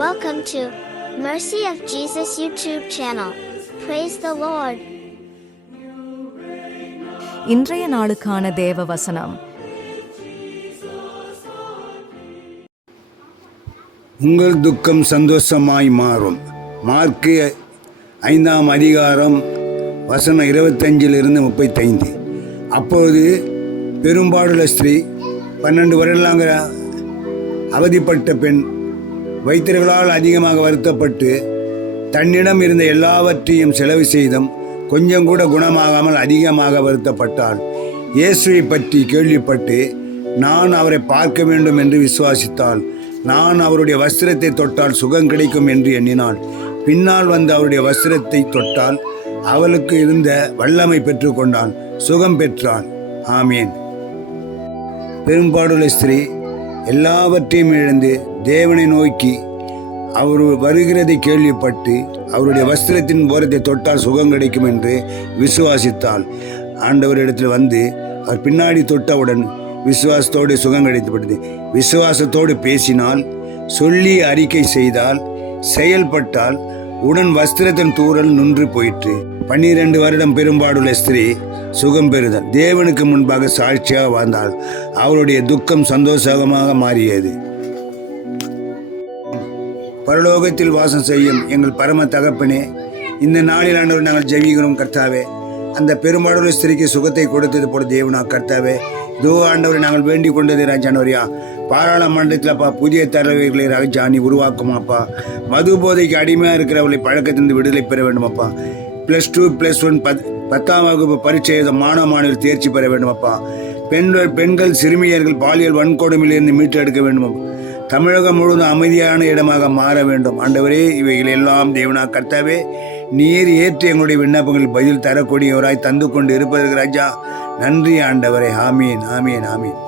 Welcome to Mercy of Jesus YouTube channel. Praise the Lord. இன்றைய நாளுக்கான தேவ வசனம். உங்கள் துக்கம் சந்தோஷமாய் மாறும். மார்க்கு 5ஆம் அதிகாரம் வசனம் 25-35. அப்போது பெரும்பாடுள்ள ஸ்திரீ 12 வருடங்களாக அவதிப்பட்ட பெண் வைத்தியர்களால் அதிகமாக வருத்தப்பட்டு தன்னிடம் இருந்த எல்லாவற்றையும் செலவு செய்தும் கொஞ்சம் கூட குணமாகாமல் அதிகமாக வருத்தப்பட்டாள். இயேசுவை பற்றி கேள்விப்பட்டு நான் அவரை பார்க்க வேண்டும் என்று விசுவாசித்தாள். நான் அவருடைய வஸ்திரத்தை தொட்டால் சுகம் கிடைக்கும் என்று எண்ணினாள். பின்னால் வந்து அவருடைய வஸ்திரத்தை தொட்டால் அவளுக்கு இருந்த வல்லமை பெற்றுக்கொண்டாள், சுகம் பெற்றாள். ஆமீன். பெரும்பாடுள்ள ஸ்திரீ எல்லாவற்றையும் இழந்து தேவனை நோக்கி அவர் வருகிறதை கேள்விப்பட்டு அவருடைய வஸ்திரத்தின் ஓரத்தை தொட்டால் சுகம் கிடைக்கும் என்று விசுவாசித்தாள். ஆண்டவரிடத்தில் வந்து அவர் பின்னாடி தொட்டவுடன் விசுவாசத்தோடு சுகம் கிடைக்கப்பட்டது. விசுவாசத்தோடு பேசினால், சொல்லி அறிக்கை செய்தால், செயல்பட்டால் உடன் வஸ்திரத்தின் தூறல் நின்று போயிற்று. 12 வருடம் பெரும்பாடுள்ள ஸ்திரீ சுகம் பெறுதல். தேவனுக்கு முன்பாக சாட்சியாக வாழ்ந்தாள். அவருடைய துக்கம் சந்தோஷமாக மாறியது. பரலோகத்தில் வாசம் செய்யும் எங்கள் பரம தகப்பனே, இந்த நாளில் ஆண்டவர் நாங்கள் ஜெபிக்கிறோம் கர்த்தாவே. அந்த பெரும்பாடுள்ள ஸ்திரீக்கு சுகத்தை கொடுத்தது போல தேவனா கர்த்தாவே, இதோ ஆண்டவரை நாங்கள் வேண்டிக் கொண்டது ராஜானவரியா. பாராளுமன்றத்தில்ப்பா புதிய தலைவர்களை ராஜாணி உருவாக்குமாப்பா. மது போதைக்கு அடிமையாக இருக்கிறவர்களை பழக்கத்திலிருந்து விடுதலை பெற வேண்டுமாப்பா. +2 +1 10ஆம் வகுப்பு பரீட்சை எழுத மாணவர்கள் தேர்ச்சி பெற வேண்டுமப்பா. பெண்கள் சிறுமியர்கள் பாலியல் வன்கொடுமையிலிருந்து மீட்டு எடுக்க வேண்டும். தமிழகம் முழுவதும் அமைதியான இடமாக மாற வேண்டும். ஆண்டவரே, இவைகள் எல்லாம் தேவனா கர்த்தாவே, நீர் ஏற்று எங்களுடைய விண்ணப்பங்கள் பதில் தரக்கூடியவராய் தந்து கொண்டு இருப்பதற்கு ராஜா நன்றி ஆண்டவரே. ஆமீன், ஆமீன், ஆமீன்.